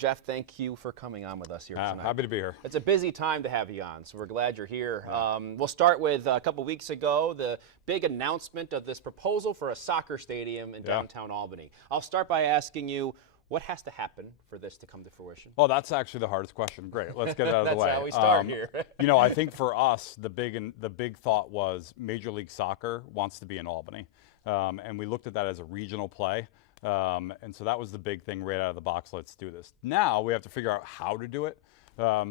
Jeff, thank you for coming on with us here tonight. Happy to be here. It's a busy time to have you on, so we're glad you're here. We'll start with a couple weeks ago, the big announcement of this proposal for a soccer stadium in downtown Albany. I'll start by asking you, what has to happen for this to come to fruition? Well, that's actually the hardest question. Great, let's get it out of the way. That's how we start here. You know, I think for us, the big thought was Major League Soccer wants to be in Albany, and we looked at that as a regional play. And so that was the big thing right out of the box. Let's do this. Now we have to figure out how to do it.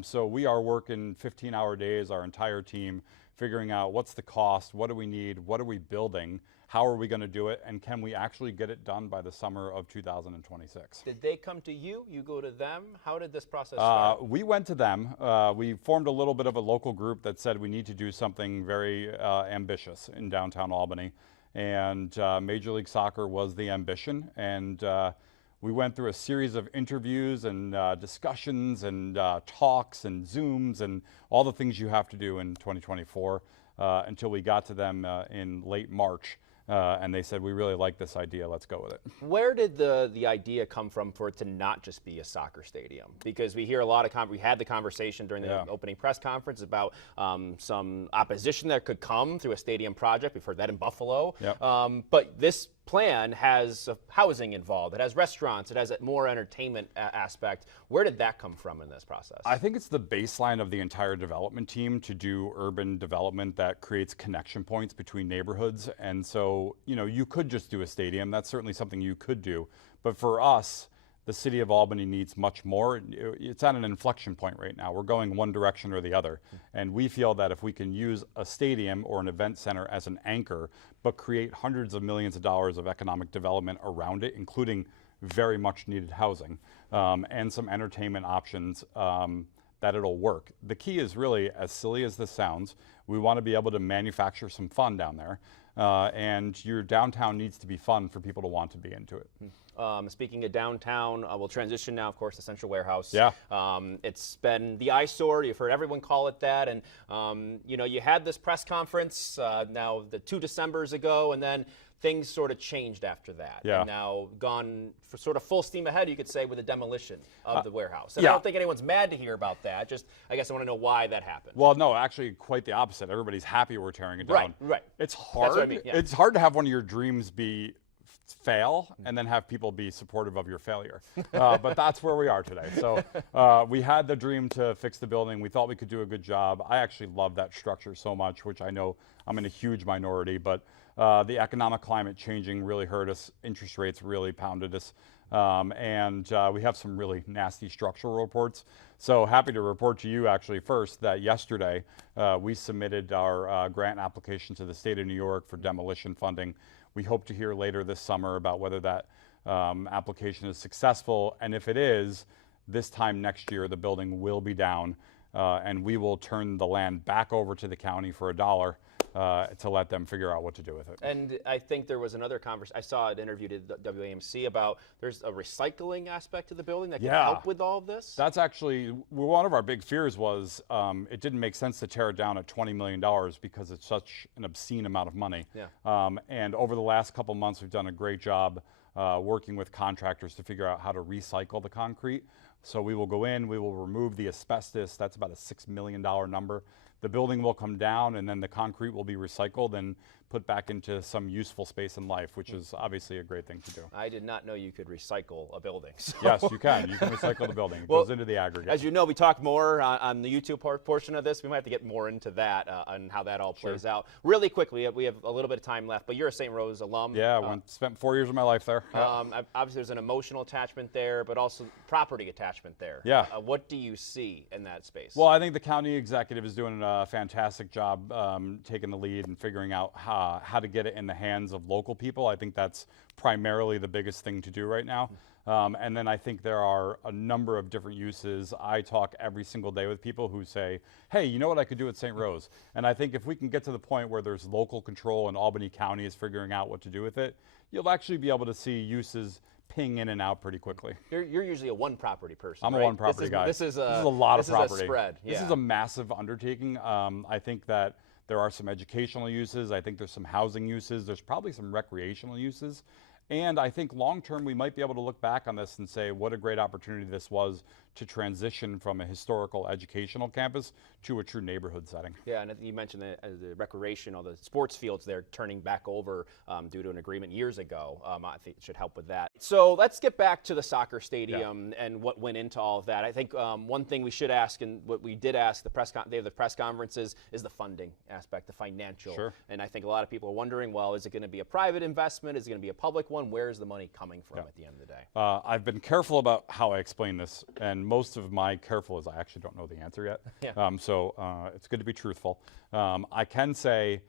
So we are working 15-hour days, our entire team, figuring out what's the cost, what do we need, what are we building, how are we going to do it, and can we actually get it done by the summer of 2026? Did they come to you? You go to them? How did this process start? We went to them. We formed a little bit of a local group that said we need to do something very ambitious in downtown Albany. And Major League Soccer was the ambition, and we went through a series of interviews and discussions and talks and Zooms and all the things you have to do in 2024 until we got to them in late March. And they said, we really like this idea, let's go with it. Where did the idea come from for it to not just be a soccer stadium? Because we hear a lot of, we had the conversation during the opening press conference about some opposition that could come through a stadium project. We've heard that in Buffalo. Yep. But this plan has housing involved. It has restaurants. It has a more entertainment aspect. Where did that come from in this process? I think it's the baseline of the entire development team to do urban development that creates connection points between neighborhoods. And so, you know, you could just do a stadium. That's certainly something you could do. But for us, the city of Albany needs much more. It's at an inflection point right now. We're going one direction or the other. And we feel that if we can use a stadium or an event center as an anchor, but create hundreds of millions of dollars of economic development around it, including very much needed housing and some entertainment options, that it'll work. The key is really, as silly as this sounds, we want to be able to manufacture some fun down there. And your downtown needs to be fun for people to want to be into it. Speaking of downtown, we'll transition now, of course, to Central Warehouse. Yeah. It's been the eyesore. You've heard everyone call it that. And, you know, you had this press conference now the 2 Decembers ago, and then things sort of changed after that. Yeah. And now gone for sort of full steam ahead, you could say, with the demolition of the warehouse. And I don't think anyone's mad to hear about that. Just, I guess I want to know why that happened. Well, no, actually quite the opposite. Everybody's happy we're tearing it down. Right. It's hard. That's what I mean, yeah. It's hard to have one of your dreams fail and then have people be supportive of your failure. But that's where we are today. So we had the dream to fix the building. We thought we could do a good job. I actually love that structure so much, which I know I'm in a huge minority, but the economic climate changing really hurt us. Interest rates really pounded us. And we have some really nasty structural reports. So happy to report to you actually first that yesterday we submitted our grant application to the state of New York for demolition funding. We hope to hear later this summer about whether that application is successful, and if it is, this time next year the building will be down, and we will turn the land back over to the county for $1 to let them figure out what to do with it. And I think there was another conversation. I saw an interview to WAMC about there's a recycling aspect to the building that can help with all of this. That's actually one of our big fears was it didn't make sense to tear it down at $20 million because it's such an obscene amount of money. Yeah. And over the last couple months, we've done a great job working with contractors to figure out how to recycle the concrete. So we will go in, we will remove the asbestos. That's about a $6 million number. The building will come down, and then the concrete will be recycled and put back into some useful space in life, which is obviously a great thing to do. I did not know you could recycle a building. So. Yes, you can. You can recycle the building. It goes into the aggregate. As you know, we talk more on the YouTube portion of this. We might have to get more into that and how that all plays out. Really quickly, we have a little bit of time left, but you're a St. Rose alum. Yeah, spent 4 years of my life there. Obviously, there's an emotional attachment there, but also property attachment there. Yeah. What do you see in that space? Well, I think the county executive is doing a fantastic job taking the lead and figuring out how to get it in the hands of local people. I think that's primarily the biggest thing to do right now. And then I think there are a number of different uses. I talk every single day with people who say, hey, you know what I could do at St. Rose? And I think if we can get to the point where there's local control and Albany County is figuring out what to do with it, you'll actually be able to see uses ping in and out pretty quickly. You're usually a one property person. I'm right? a one property guy. This is a lot of property. This is a spread. Yeah. This is a massive undertaking. I think that there are some educational uses. I think there's some housing uses. There's probably some recreational uses. And I think long term, we might be able to look back on this and say what a great opportunity this was to transition from a historical educational campus to a true neighborhood setting. Yeah, and you mentioned the recreational, the sports fields they're turning back over due to an agreement years ago. I think it should help with that. So let's get back to the soccer stadium and what went into all of that. I think one thing we should ask, and what we did ask the day of the press conferences, is the funding aspect, the financial. Sure. And I think a lot of people are wondering, well, is it going to be a private investment? Is it going to be a public one? Where is the money coming from at the end of the day? I've been careful about how I explain this, and most of my careful is I actually don't know the answer yet. So it's good to be truthful. I can say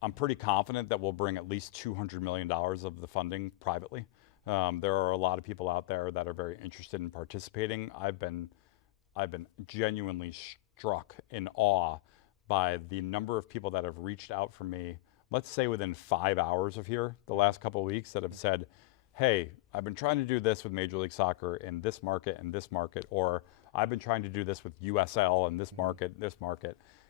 I'm pretty confident that we'll bring at least $200 million of the funding privately. There are a lot of people out there that are very interested in participating. I've been genuinely struck in awe by the number of people that have reached out for me, let's say within 5 hours of here, the last couple of weeks, that have said, hey, I've been trying to do this with Major League Soccer in this market and this market, or I've been trying to do this with USL in this market,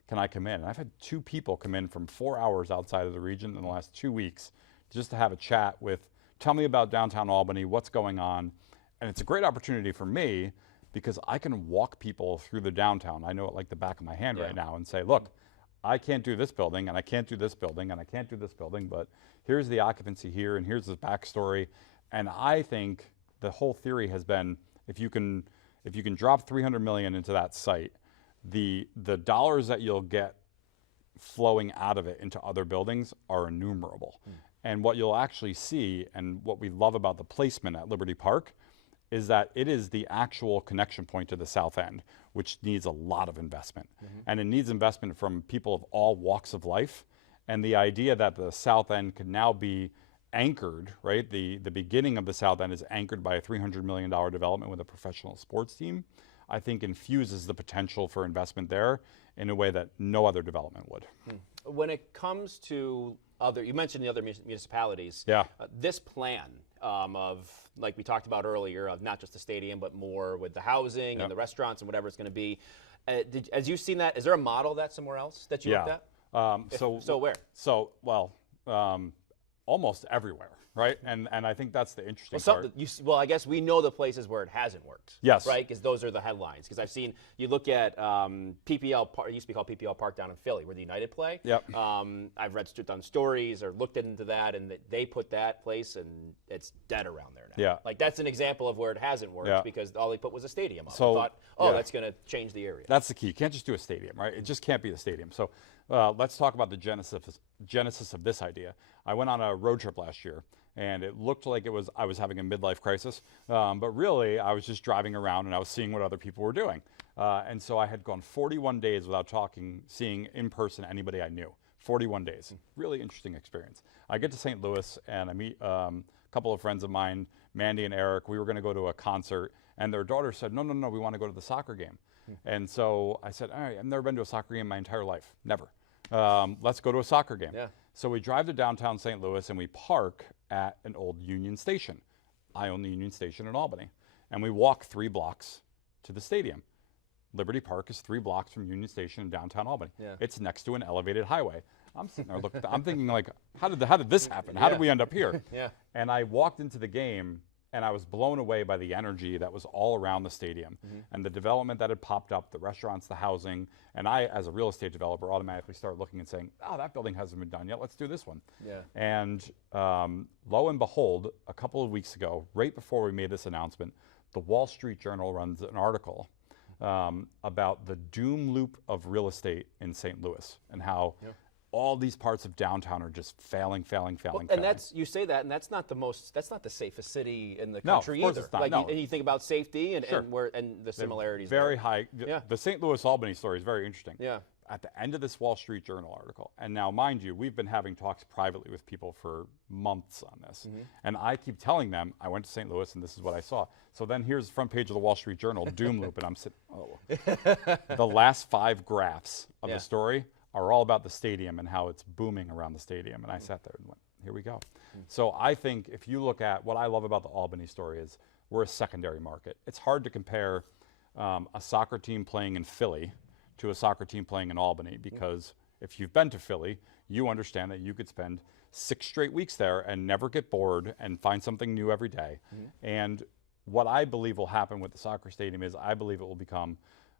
can I come in? And I've had 2 people come in from 4 hours outside of the region in the last 2 weeks just to have a chat with, tell me about downtown Albany, what's going on. And it's a great opportunity for me because I can walk people through the downtown. I know it like the back of my hand right now and say, look, I can't do this building and I can't do this building and I can't do this building, but here's the occupancy here and here's the backstory. And I think the whole theory has been, if you can drop $300 million into that site, the dollars that you'll get flowing out of it into other buildings are innumerable. And what you'll actually see, and what we love about the placement at Liberty Park, is that it is the actual connection point to the south end, which needs a lot of investment. And it needs investment from people of all walks of life. And the idea that the south end could now be anchored, right? The beginning of the south end is anchored by a $300 million development with a professional sports team, I think infuses the potential for investment there in a way that no other development would. When it comes to you mentioned the other municipalities, this plan of, like we talked about earlier, of not just the stadium, but more with the housing and the restaurants and whatever it's going to be. As you've seen that, is there a model of that somewhere else that you looked at? So where? So, well, almost everywhere, right? And I think that's the interesting part. Well, I guess we know the places where it hasn't worked. Yes. Right? Because those are the headlines. Because I've seen, you look at PPL Park, it used to be called PPL Park down in Philly, where the United play. Yep. I've done stories or looked into that, and they put that place, and it's dead around there now. Yeah. Like, that's an example of where it hasn't worked, because all they put was a stadium up. So, thought, that's going to change the area. That's the key. You can't just do a stadium, right? It just can't be a stadium. So let's talk about the genesis of this idea. I went on a road trip last year, and it looked like I was having a midlife crisis, but really I was just driving around and I was seeing what other people were doing. And so I had gone 41 days without seeing in person anybody I knew. 41 days. Really interesting experience. I get to St. Louis and I meet a couple of friends of mine, Mandy and Eric. We were going to go to a concert, and their daughter said, no, we want to go to the soccer game. And so I said, all right, I've never been to a soccer game in my entire life. Never. Let's go to a soccer game. Yeah. So we drive to downtown St. Louis and we park at an old Union Station. I own the Union Station in Albany. And we walk 3 blocks to the stadium. Liberty Park is 3 blocks from Union Station in downtown Albany. Yeah. It's next to an elevated highway. I'm sitting there looking, I'm thinking like, how did this happen? How did we end up here? And I walked into the game and I was blown away by the energy that was all around the stadium and the development that had popped up, the restaurants, the housing. And I, as a real estate developer, automatically started looking and saying, oh, that building hasn't been done yet. Let's do this one. And lo and behold, a couple of weeks ago, right before we made this announcement, the Wall Street Journal runs an article about the doom loop of real estate in St. Louis and how all these parts of downtown are just failing. And that's, you say that, and that's not the safest city in the country either. It's not. Like, and you think about safety and the similarities. Very high. The St. Louis Albany story is very interesting. At the end of this Wall Street Journal article, and now mind you, we've been having talks privately with people for months on this, and I keep telling them, I went to St. Louis and this is what I saw. So then here's the front page of the Wall Street Journal, doom loop, and I'm sitting, the last 5 graphs of the story are all about the stadium and how it's booming around the stadium. And I sat there and went, here we go. So I think if you look at what I love about the Albany story is we're a secondary market. It's hard to compare a soccer team playing in Philly to a soccer team playing in Albany because if you've been to Philly, you understand that you could spend 6 straight weeks there and never get bored and find something new every day. And what I believe will happen with the soccer stadium is I believe it will become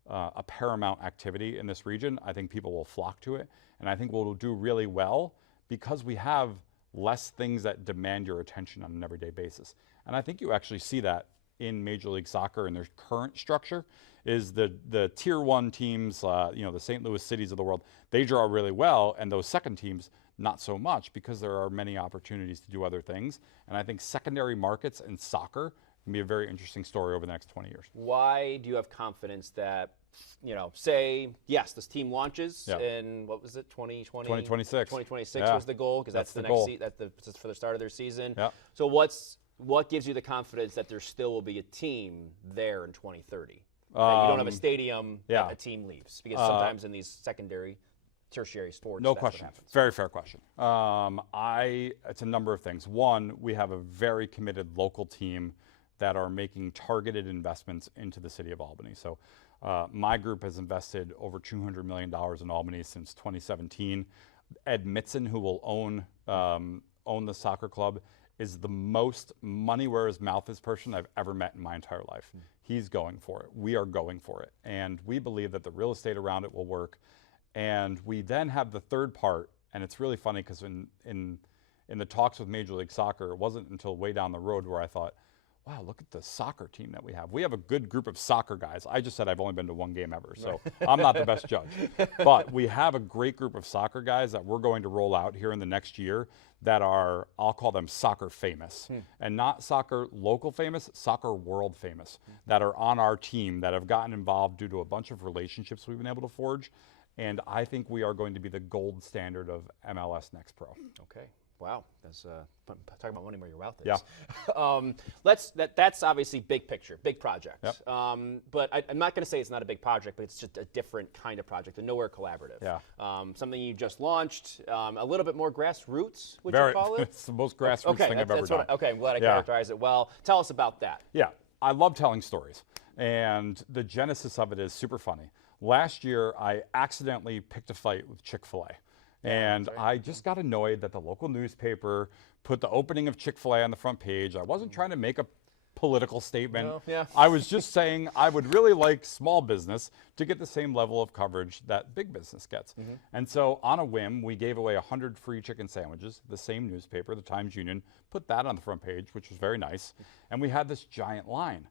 a paramount activity in this region. I think people will flock to it, and I think we'll do really well because we have less things that demand your attention on an everyday basis. And I think you actually see that in Major League Soccer in their current structure. Is the tier 1 teams, the St. Louis cities of the world, they draw really well, and those second teams not so much, because there are many opportunities to do other things. And I think secondary markets in soccer can be a very interesting story over the next 20 years. Why do you have confidence that, say, yes, this team launches in, what was it, 2020? 2026. 2026 was the goal, because that's the next that's for the start of their season. Yeah. So what gives you the confidence that there still will be a team there in 2030? That you don't have a stadium that a team leaves? Because sometimes in these secondary, tertiary sports, no that's question. What happens. Very fair question. It's a number of things. One, we have a very committed local team that are making targeted investments into the city of Albany. So my group has invested over $200 million in Albany since 2017. Ed Mitzen, who will own the soccer club, is the most money where his mouth is person I've ever met in my entire life. He's going for it. We are going for it. And we believe that the real estate around it will work. And we then have the third part, and it's really funny because in the talks with Major League Soccer, it wasn't until way down the road where I thought, wow, look at the soccer team that we have. We have a good group of soccer guys. I just said I've only been to one game ever, so I'm not the best judge. But we have a great group of soccer guys that we're going to roll out here in the next year that are, I'll call them soccer famous. And not soccer local famous, soccer world famous, that are on our team, that have gotten involved due to a bunch of relationships we've been able to forge. And I think we are going to be the gold standard of MLS Next Pro. Okay. Wow, that's talking about money where your mouth is. Yeah. That's obviously big picture, big project. Yep. But I'm not going to say it's not a big project, but it's just a different kind of project, the Knowhere Collaborative. Yeah. Something you just launched, a little bit more grassroots, would you call it? It's the most grassroots thing I've ever done. Okay, I'm glad I characterized it well. Tell us about that. Yeah, I love telling stories, and the genesis of it is super funny. Last year, I accidentally picked a fight with Chick-fil-A. And I just got annoyed that the local newspaper put the opening of Chick-fil-A on the front page. I wasn't trying to make a political statement. No, yeah. I was just saying I would really like small business to get the same level of coverage that big business gets. And so on a whim, we gave away 100 free chicken sandwiches. The same newspaper, the Times-Union, put that on the front page, which was very nice. And we had this giant line.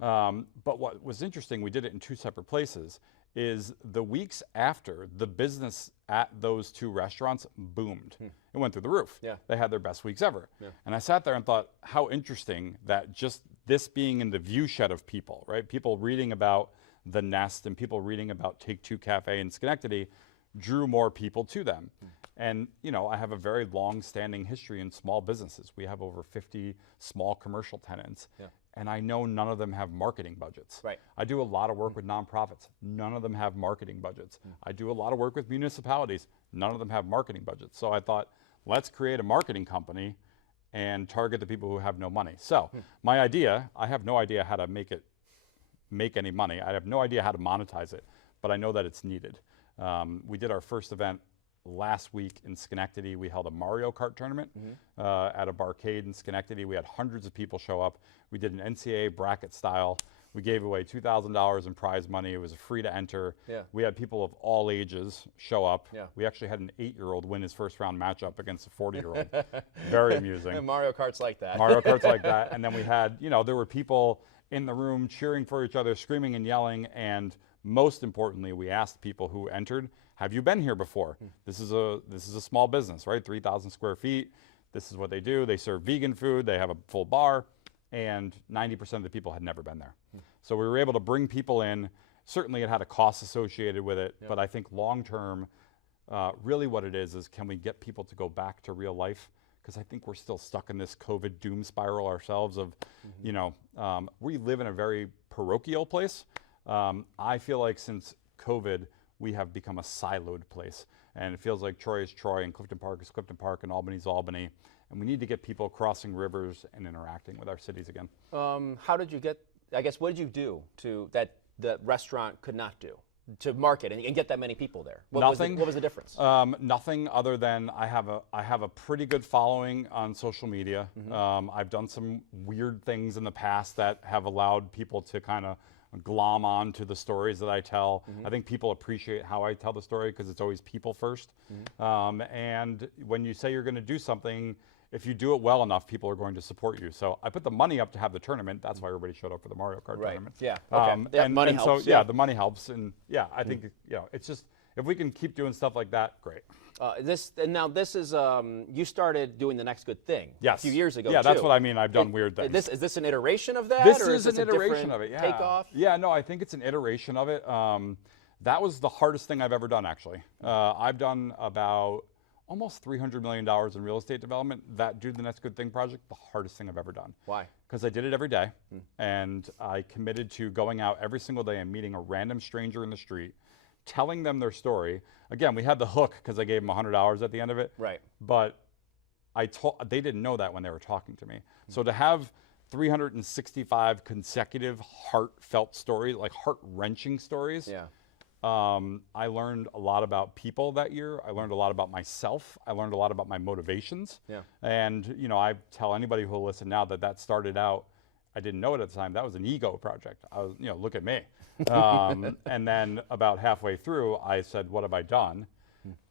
But what was interesting, we did it in 2 separate places, is the weeks after, the business at those 2 restaurants boomed. It went through the roof. Yeah. They had their best weeks ever. Yeah. And I sat there and thought, how interesting that just this being in the view shed of people, right? People reading about The Nest and people reading about Take Two Cafe in Schenectady drew more people to them. And, I have a very long-standing history in small businesses. We have over 50 small commercial tenants. Yeah. And I know none of them have marketing budgets. Right. I do a lot of work with nonprofits. None of them have marketing budgets. I do a lot of work with municipalities. None of them have marketing budgets. So I thought, let's create a marketing company and target the people who have no money. So my idea, I have no idea how to make any money. I have no idea how to monetize it, but I know that it's needed. We did our first event last week in Schenectady. We held a Mario Kart tournament at a barcade in Schenectady. We had hundreds of people show up. We did an NCAA bracket style. We gave away $2,000 in prize money. It was free to enter. Yeah. We had people of all ages show up. Yeah. We actually had an 8-year-old win his first round matchup against a 40-year-old. Very amusing. And Mario Kart's like that. Mario Kart's like that. And then we had, there were people in the room cheering for each other, screaming and yelling. And most importantly, we asked people who entered, have you been here before? This is a small business, right? 3,000 square feet. This is what they do. They serve vegan food. They have a full bar. And 90% of the people had never been there. So we were able to bring people in. Certainly it had a cost associated with it, but I think long term, really what it is can we get people to go back to real life? Because I think we're still stuck in this COVID doom spiral ourselves of, we live in a very parochial place. I feel like since COVID, we have become a siloed place. And it feels like Troy is Troy and Clifton Park is Clifton Park and Albany is Albany. And we need to get people crossing rivers and interacting with our cities again. How did you get, what did you do that the restaurant could not do? to market and get that many people there? What was the difference? Nothing other than I have a pretty good following on social media. I've done some weird things in the past that have allowed people to kind of glom on to the stories that I tell. I think people appreciate how I tell the story because it's always people first. And when you say you're going to do something, if you do it well enough, people are going to support you. So I put the money up to have the tournament. That's why everybody showed up for the Mario Kart tournament. Yeah. Okay. Money helps. So the money helps, and I think it's just if we can keep doing stuff like that, great. This is you started doing the next good thing a few years ago. Yeah, that's what I mean. I've done weird things. Is this an iteration of that? This or is an iteration of it. Yeah. Takeoff. Yeah. No, I think it's an iteration of it. That was the hardest thing I've ever done. Actually, I've done about almost $300 million in real estate development. That Do the Next Good Thing project, the hardest thing I've ever done. Why? Because I did it every day, and I committed to going out every single day and meeting a random stranger in the street, telling them their story. Again, we had the hook because I gave them $100 at the end of it. Right. But they didn't know that when they were talking to me. So to have 365 consecutive heartfelt stories, like heart-wrenching stories. Yeah. I learned a lot about people that year. I learned a lot about myself. I learned a lot about my motivations. Yeah. And, I tell anybody who will listen now that started out, I didn't know it at the time, that was an ego project. I was, look at me. And then about halfway through, I said, what have I done?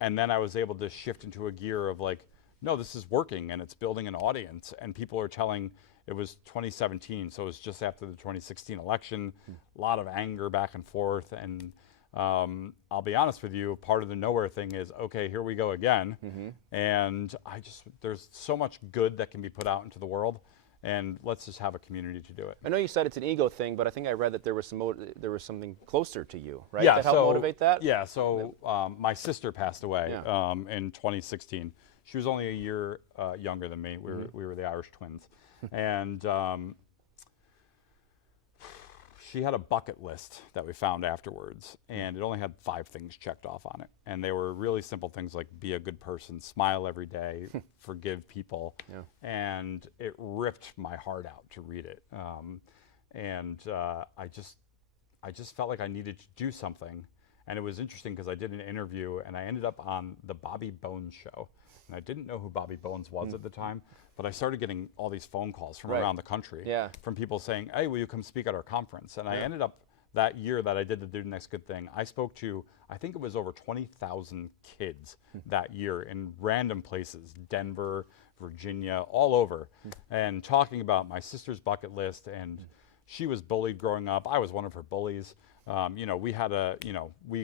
And then I was able to shift into a gear of like, no, this is working and it's building an audience. And people are telling, it was 2017, so it was just after the 2016 election, a lot of anger back and forth. And I'll be honest with you, part of the Knowhere thing is, okay, here we go again. And there's so much good that can be put out into the world, and let's just have a community to do it. I know you said it's an ego thing, but I think I read that there was something closer to you, right? Yeah, that helped motivate that? Yeah, so my sister passed away in 2016. She was only a year younger than me. We were the Irish twins. And she had a bucket list that we found afterwards, and it only had 5 things checked off on it. And they were really simple things like be a good person, smile every day, forgive people. Yeah. And it ripped my heart out to read it. I just felt like I needed to do something. And it was interesting because I did an interview and I ended up on the Bobby Bones show. And I didn't know who Bobby Bones was at the time, but I started getting all these phone calls from around the country from people saying, hey, will you come speak at our conference? And I ended up, that year that I did the Do the Next Good Thing, I spoke to, I think it was over 20,000 kids that year in random places, Denver, Virginia, all over, and talking about my sister's bucket list. And she was bullied growing up. I was one of her bullies. We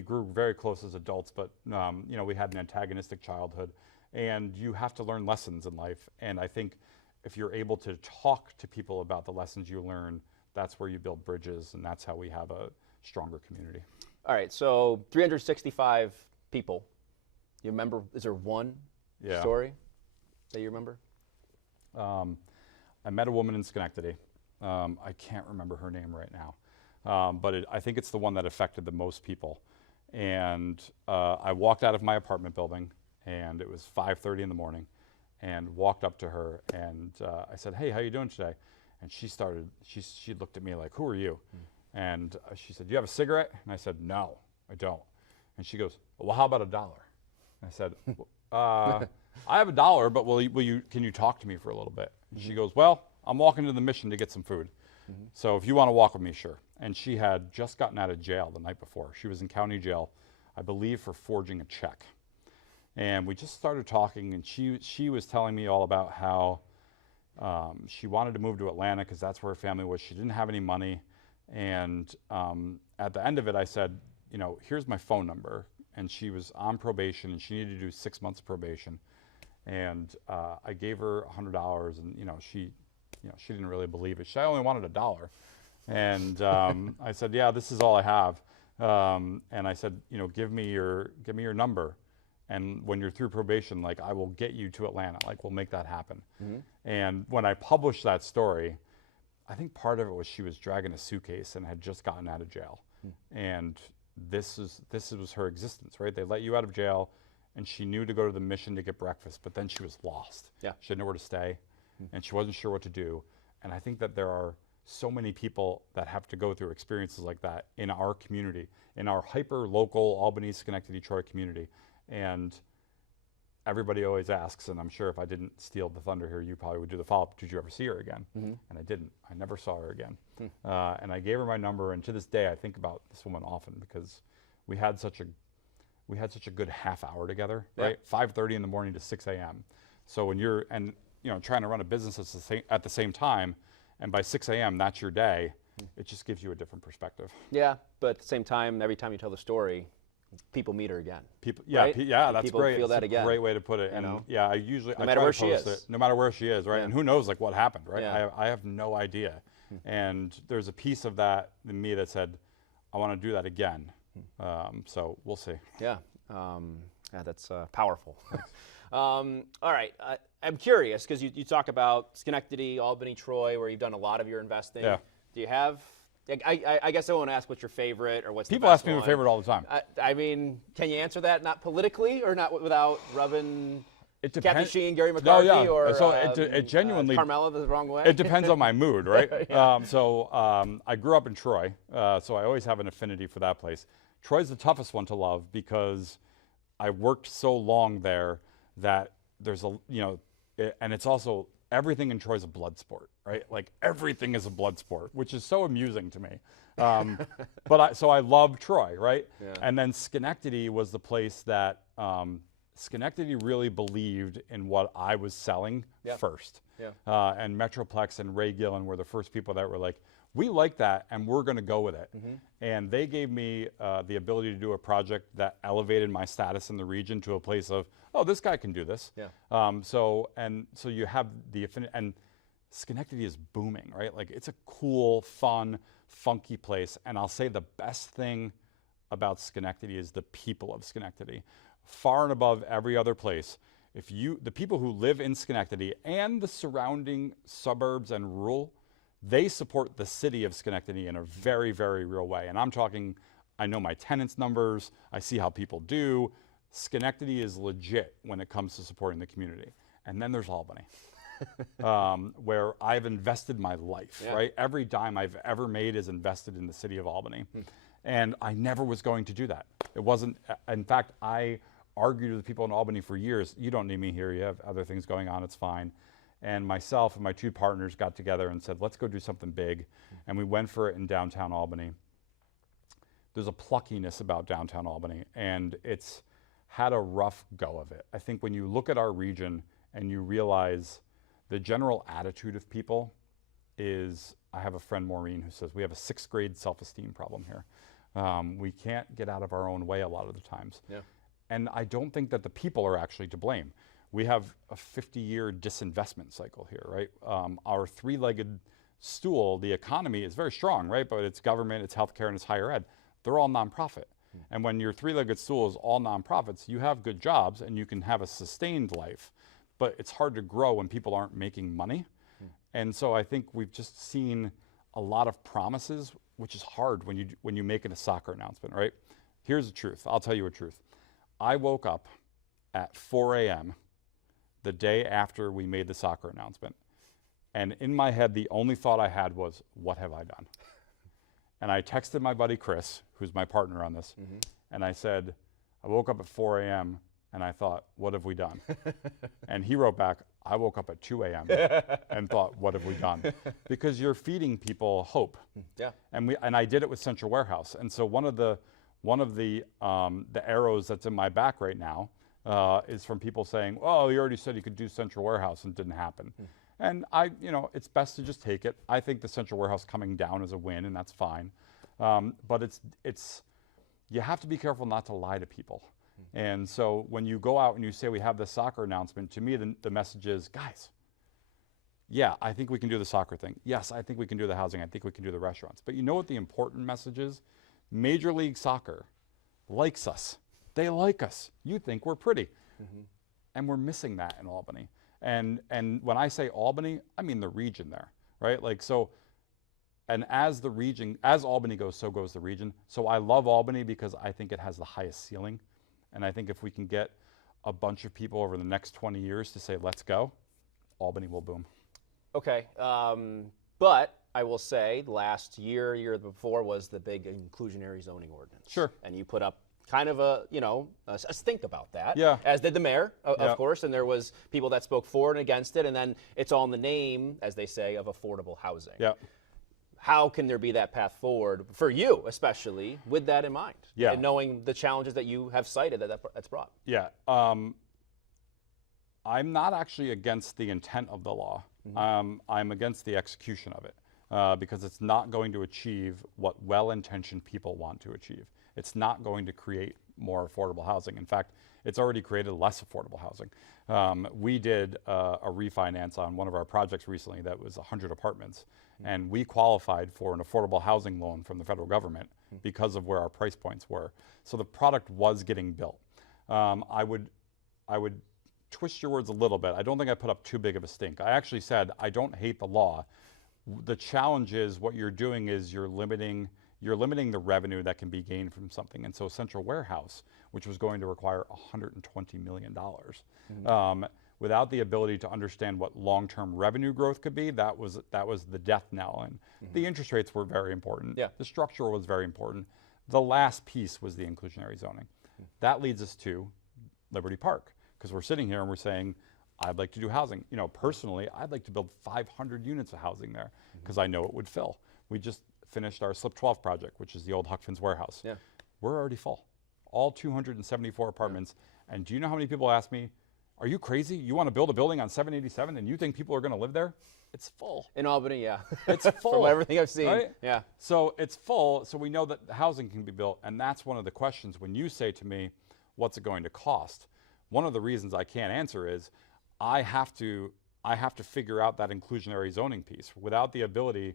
grew very close as adults, but we had an antagonistic childhood. And you have to learn lessons in life. And I think if you're able to talk to people about the lessons you learn, that's where you build bridges, and that's how we have a stronger community. All right, so 365 people. You remember, is there one story that you remember? I met a woman in Schenectady. I can't remember her name right now, but I think it's the one that affected the most people. And I walked out of my apartment building, and it was 5:30 in the morning, and walked up to her, and I said, hey, how you doing today? And she looked at me like, who are you? And she said, do you have a cigarette? And I said, no, I don't. And she goes, well, how about $1? And I said, I have $1, but can you talk to me for a little bit? And she goes, well, I'm walking to the Mission to get some food. So if you want to walk with me, sure. And she had just gotten out of jail the night before. She was in county jail, I believe, for forging a check. And we just started talking, and she was telling me all about how she wanted to move to Atlanta because that's where her family was. She didn't have any money. And at the end of it, I said, here's my phone number. And she was on probation, and she needed to do 6 months of probation. And I gave her $100, and she didn't really believe it. She only wanted $1. And I said, yeah, this is all I have. And I said, give me your number. And when you're through probation, like, I will get you to Atlanta. Like, we'll make that happen. And when I published that story, I think part of it was she was dragging a suitcase and had just gotten out of jail. And this was her existence, right? They let you out of jail, and she knew to go to the Mission to get breakfast, but then she was lost. Yeah. She had nowhere to stay, and she wasn't sure what to do. And I think that there are so many people that have to go through experiences like that in our community, in our hyper-local Albany, Schenectady, Troy community. And everybody always asks, and I'm sure if I didn't steal the thunder here, you probably would do the follow-up, did you ever see her again? And I didn't. I never saw her again. And I gave her my number, and to this day, I think about this woman often because we had such a good half hour together, right? 5:30 in the morning to 6 a.m. So when you're, and trying to run a business at the same time, and by 6 a.m. that's your day, it just gives you a different perspective. Yeah, but at the same time, every time you tell the story, people meet her again. People, right? That's people great. Feel it's that a again. Great way to put it. And yeah, I no matter where she is, no matter where she is, right? Yeah. And who knows like what happened, right? Yeah. I have no idea. And there's a piece of that in me that said, I want to do that again. So we'll see. Yeah, that's powerful. All right, I'm curious because you talk about Schenectady, Albany, Troy, where you've done a lot of your investing. Yeah. Do you have? I guess I want to ask what's your favorite or what's People the best ask me one. my favorite all the time. I mean, can you answer that not politically or not without rubbing Kathy Sheen, Gary McCarthy, or so it genuinely Carmela the wrong way? It depends on my mood, right? I grew up in Troy, so I always have an affinity for that place. Troy's the toughest one to love because I worked so long there that there's and it's also everything in Troy's a blood sport, right? Like everything is a blood sport, which is so amusing to me. So I love Troy, right? Yeah. And then Schenectady was the place that Schenectady really believed in what I was selling first. Yeah. And Metroplex and Ray Gillen were the first people that were like, we like that and we're going to go with it. And they gave me the ability to do a project that elevated my status in the region to a place of, oh, this guy can do this. Yeah. So you have the affinity, and Schenectady is booming, right? Like it's a cool, fun, funky place. And I'll say the best thing about Schenectady is the people of Schenectady. Far and above every other place, the people who live in Schenectady and the surrounding suburbs and rural, they support the city of Schenectady in a very, very real way. And I'm talking, I know my tenants' numbers, I see how people do. Schenectady is legit when it comes to supporting the community. And then there's Albany, where I've invested my life, right? Every dime I've ever made is invested in the city of Albany. And I never was going to do that. It wasn't, in fact, I argued with people in Albany for years, you don't need me here, you have other things going on, it's fine. And myself and my two partners got together and said, let's go do something big. And we went for it in downtown Albany. There's a pluckiness about downtown Albany, and it's had a rough go of it. I think when you look at our region and you realize the general attitude of people is, I have a friend, Maureen, who says, we have a 6th grade self-esteem problem here. We can't get out of our own way a lot of the times. Yeah. And I don't think that the people are actually to blame. We have a 50-year disinvestment cycle here, right? Our 3-legged stool, the economy is very strong, right? But it's government, it's healthcare, and it's higher ed. They're all nonprofit. And when your 3-legged stool is all nonprofits, you have good jobs and you can have a sustained life. But it's hard to grow when people aren't making money. And so I think we've just seen a lot of promises, which is hard when you make it a soccer announcement, right? Here's the truth. I'll tell you a truth. I woke up at 4 a.m. the day after we made the soccer announcement. And in my head, the only thought I had was, what have I done? And I texted my buddy Chris, who's my partner on this, and I said, I woke up at 4 a.m. and I thought, what have we done? And he wrote back, I woke up at 2 a.m. and thought, what have we done? Because you're feeding people hope. Yeah. And I did it with Central Warehouse. And so one of the arrows that's in my back right now is from people saying, oh, you already said you could do Central Warehouse and it didn't happen. And it's best to just take it. I think the Central Warehouse coming down is a win, and that's fine. But you have to be careful not to lie to people. And so when you go out and you say we have the soccer announcement, to me the message is, guys, yeah, I think we can do the soccer thing. Yes, I think we can do the housing. I think we can do the restaurants. But you know what the important message is? Major League Soccer likes us. They like us. You think we're pretty. And we're missing that in Albany. And when I say Albany, I mean the region there, right? Like, so, and as Albany goes, so goes the region. So I love Albany because I think it has the highest ceiling. And I think if we can get a bunch of people over the next 20 years to say, let's go, Albany will boom. Okay, but I will say, last year before was the big inclusionary zoning ordinance. Sure. And you put up kind of a stink about that. Yeah. As did the mayor, of Yeah. course, and there was people that spoke for and against it, and then it's all in the name, as they say, of affordable housing. Yeah. How can there be that path forward for you, especially with that in mind? Yeah. And knowing the challenges that you have cited that's brought. Yeah. I'm not actually against the intent of the law. I'm against the execution of it because it's not going to achieve what well-intentioned people want to achieve. It's not going to create more affordable housing. In fact, it's already created less affordable housing. We did a refinance on one of our projects recently that was 100 apartments, and we qualified for an affordable housing loan from the federal government because of where our price points were. So the product was getting built. I would twist your words a little bit. I don't think I put up too big of a stink. I actually said I don't hate the law. The challenge is what you're doing is you're limiting the revenue that can be gained from something. And so Central Warehouse, which was going to require $120 million, without the ability to understand what long-term revenue growth could be, that was the death knell. And the interest rates were very important. Yeah. The structure was very important. The last piece was the inclusionary zoning. That leads us to Liberty Park, because we're sitting here and we're saying, I'd like to do housing. You know, personally, I'd like to build 500 units of housing there because I know it would fill. We just finished our Slip 12 project, which is the old Huckfin's warehouse. Yeah. We're already full. All 274 apartments. Yeah. And do you know how many people ask me, are you crazy? You want to build a building on 787 and you think people are going to live there? It's full. In Albany, yeah. It's full. From everything I've seen. Right? Yeah. So it's full, so we know that housing can be built. And that's one of the questions when you say to me, what's it going to cost? One of the reasons I can't answer is I have to figure out that inclusionary zoning piece. Without the ability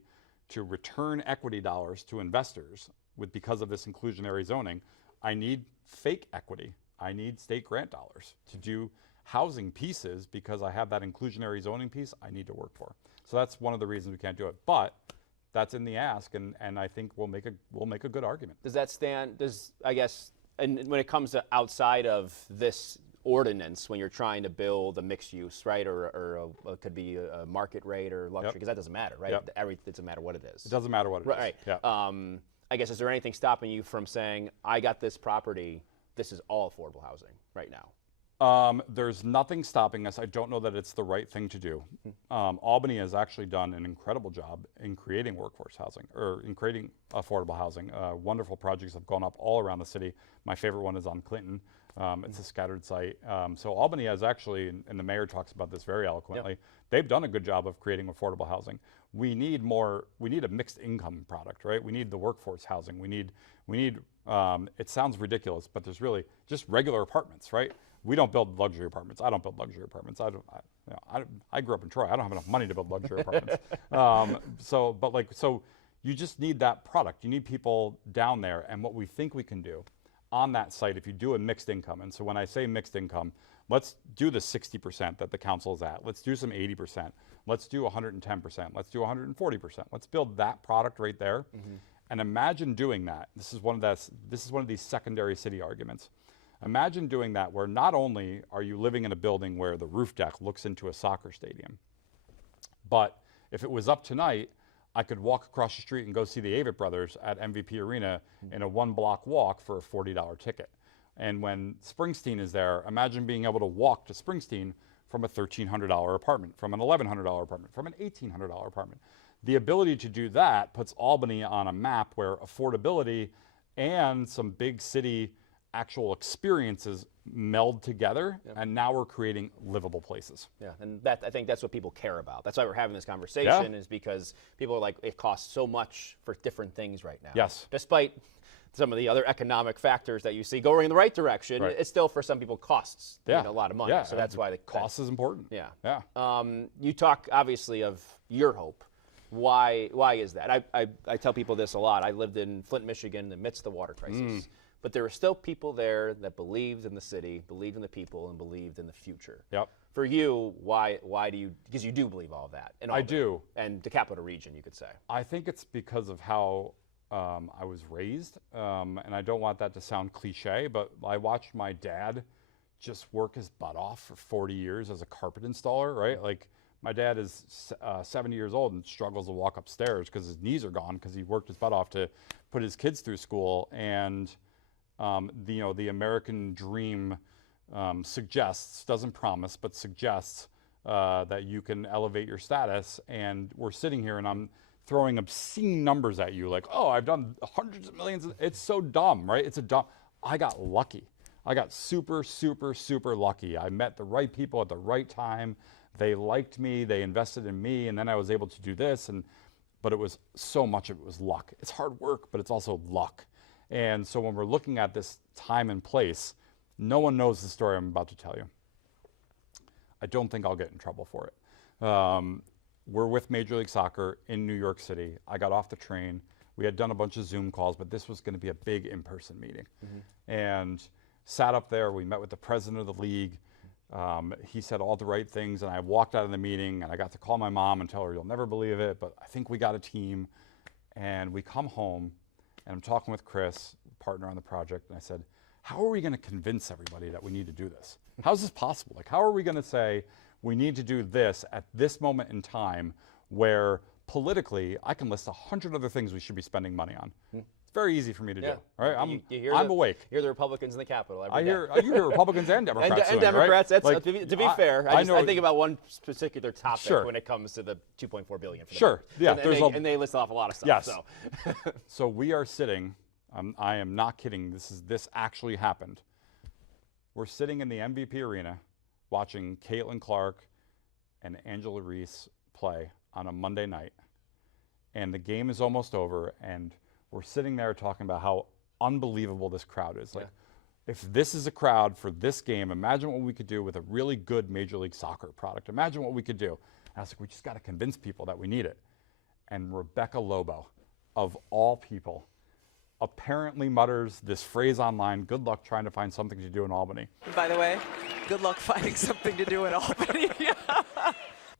to return equity dollars to investors because of this inclusionary zoning, I need fake equity. I need state grant dollars to do housing pieces because I have that inclusionary zoning piece I need to work for. So that's one of the reasons we can't do it. But that's in the ask, and I think we'll make a good argument. Does that stand, I guess, and when it comes to outside of this ordinance, when you're trying to build a mixed use, right, or it could be a market rate or luxury, because that doesn't matter, right? Yep. It doesn't matter what it is. It doesn't matter what it is. Right. Yeah. I guess, is there anything stopping you from saying, I got this property, this is all affordable housing right now? There's nothing stopping us. I don't know that it's the right thing to do. Albany has actually done an incredible job in creating workforce housing, or in creating affordable housing. Wonderful projects have gone up all around the city. My favorite one is on Clinton. It's a scattered site. So Albany has actually, and the mayor talks about this very eloquently, they've done a good job of creating affordable housing. We need a mixed income product, right? We need the workforce housing. We need, it sounds ridiculous, but there's really just regular apartments, right? We don't build luxury apartments. I don't build luxury apartments. I grew up in Troy. I don't have enough money to build luxury apartments. So you just need that product. You need people down there, and what we think we can do on that site, if you do a mixed income, and so when I say mixed income, let's do the 60% that the council is at. Let's do some 80%. Let's do 110%. Let's do 140%. Let's build that product right there. And imagine doing that. This is one of these secondary city arguments. Imagine doing that where not only are you living in a building where the roof deck looks into a soccer stadium, but if it was up tonight, I could walk across the street and go see the Avett Brothers at MVP Arena in a 1-block walk for a $40 ticket. And when Springsteen is there, imagine being able to walk to Springsteen from a $1,300 apartment, from an $1,100 apartment, from an $1,800 apartment. The ability to do that puts Albany on a map where affordability and some big city actual experiences meld together, and now we're creating livable places. Yeah, and I think that's what people care about. That's why we're having this conversation, is because people are like, it costs so much for different things right now. Yes. Despite some of the other economic factors that you see going in the right direction, it still for some people costs a lot of money. Yeah. So that's why the cost is important. Yeah. Yeah. You talk obviously of your hope. Why is that? I tell people this a lot. I lived in Flint, Michigan in the midst of the water crisis. But there were still people there that believed in the city, believed in the people, and believed in the future. Yep. For you, why do you, because you do believe all of that. I do. And the capital region, you could say. I think it's because of how I was raised, and I don't want that to sound cliche, but I watched my dad just work his butt off for 40 years as a carpet installer, right? Like My dad is 70 years old and struggles to walk upstairs because his knees are gone because he worked his butt off to put his kids through school. And the American dream suggests, doesn't promise, but suggests that you can elevate your status. And we're sitting here and I'm throwing obscene numbers at you like, oh, I've done hundreds of millions. It's so dumb, right? I got lucky. I got super, super, super lucky. I met the right people at the right time. They liked me, they invested in me, and then I was able to do this. But it was so much of it was luck. It's hard work, but it's also luck. And so when we're looking at this time and place, no one knows the story I'm about to tell you. I don't think I'll get in trouble for it. We're with Major League Soccer in New York City. I got off the train. We had done a bunch of Zoom calls, but this was going to be a big in-person meeting. And sat up there. We met with the president of the league. He said all the right things, and I walked out of the meeting, and I got to call my mom and tell her, you'll never believe it, but I think we got a team. And we come home, and I'm talking with Chris, partner on the project, and I said, how are we going to convince everybody that we need to do this? How is this possible? Like, how are we going to say we need to do this at this moment in time where politically I can list 100 other things we should be spending money on? It's very easy for me to do, right? I'm awake. You hear the Republicans in the Capitol every day. You hear Republicans and Democrats and Democrats. Right? That's, to be fair, I think about one particular topic when it comes to the $2.4 billion. For and they list off a lot of stuff. Yes. So, so we are sitting. I am not kidding. This actually happened. We're sitting in the MVP arena, watching Caitlin Clark and Angela Reese play on a Monday night, and the game is almost over, and we're sitting there talking about how unbelievable this crowd is. Like, if this is a crowd for this game, imagine what we could do with a really good Major League Soccer product. Imagine what we could do. And I was like, we just got to convince people that we need it. And Rebecca Lobo, of all people, apparently mutters this phrase online, good luck trying to find something to do in Albany. By the way, good luck finding something to do in Albany.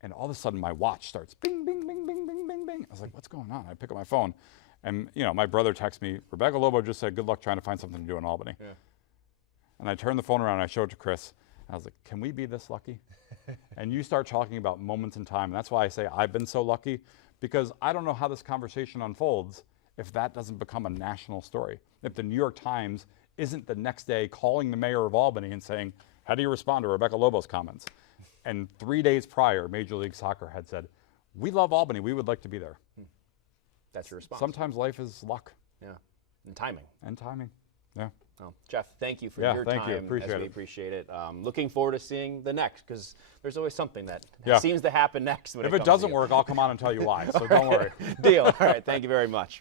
And all of a sudden my watch starts bing, bing, bing, bing, bing, bing, bing. I was like, what's going on? I pick up my phone. And my brother texts me, Rebecca Lobo just said, good luck trying to find something to do in Albany. And I turned the phone around and I showed it to Chris. And I was like, can we be this lucky? And you start talking about moments in time. And that's why I say I've been so lucky, because I don't know how this conversation unfolds if that doesn't become a national story. If the New York Times isn't the next day calling the mayor of Albany and saying, how do you respond to Rebecca Lobo's comments? And 3 days prior, Major League Soccer had said, we love Albany, we would like to be there. That's your response. Sometimes life is luck. Yeah, and timing. Yeah. Well, Jeff, thank you for your time. Thank you. We appreciate it. Looking forward to seeing the next, because there's always something that seems to happen next. If it doesn't work, I'll come on and tell you why, so don't worry. Deal. All right, thank you very much.